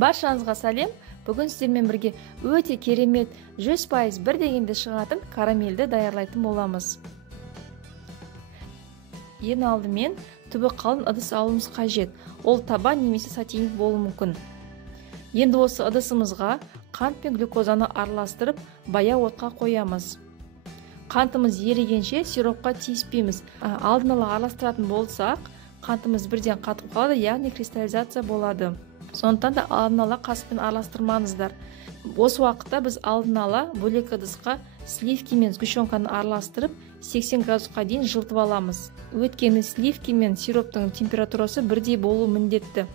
Баршаңызға сәлем. Бүгін сіздермен бірге өте керемет 100% бір дегенде шығатын карамельді даярлайтын боламыз. Ең алдымен түбі қалың ыдыс алуымыз қажет. Ол таба немесе сотейник болуы мүмкін. Енді осы ыдысымызға қант пен глюкозаны араластырып, баяу отқа қоямыз. Қантымыз ерігенше сиропқа тиіспейміз. Алдын ала араластыратын болсақ, қантымыз бірден қатып қалады, яғни кристаллизация болады. Сондықтан да алдын ала қаспен араластырмаңыздар. Осы уақытта біз алдын ала бөлек ыдысқа сливки мен сгущенканы араластырып 80 градусқа дейін жылытып аламыз. Өйткені сливки мен сироптың температурасы бірдей болуы міндетті.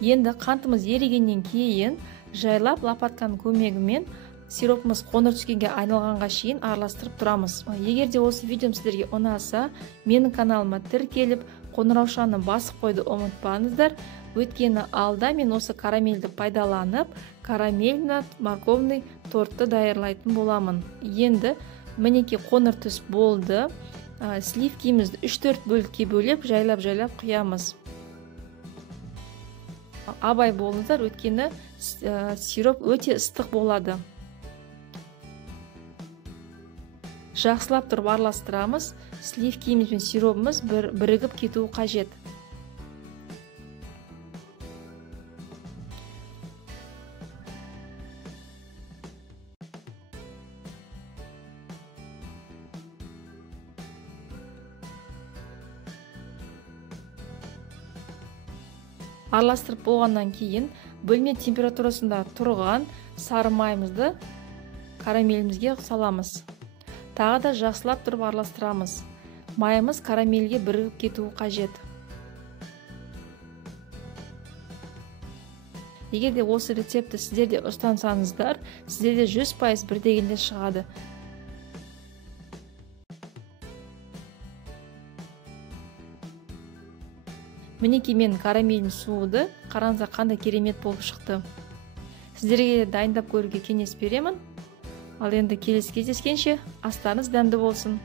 Енді қантымыз ерігеннен кейін жайлап лопатканың көмегімен сиропымыз қоңыр түскенге айналғанға шейін араластырып тұрамыз. Егер де осы видеом сіздерге ұнаса, менің каналыма тіркеліп, қоңыраушаны басып қойды ұмытпаңыздар. Өйткені алда мен осы карамельді пайдаланып, карамельный морковный тортты даярлайтын боламын. Енді мінеки қоңыр түс болды. Сливкимізді 3-4 бөлікке бөліп, жайлап құямыз. Абай болыңыздар, өйткені сироп өте ыстық болады. Жақсылап тұрып араластырамыз. Сливкиміз бен сиропымыз бірігіп кетуі қажет. Араластырып болғаннан кейін бөлме температурасында тұрған сары майымызды карамелімізге саламыз. Тағы да жақсылап тұрып араластырамыз. Майымыз карамельге бірігіп кетуі қажет. Егер де осы рецепті сіздерде ұстансаңыздар, сіздерде 100% бір дегенде шығады. Мінеки мен карамельдің суыды, қараңыздар қандай керемет болып шықты. Сіздерге дайындап көруге кеңес беремін. Ал енді келесі кездескенше астарыңыз дәмді болсын.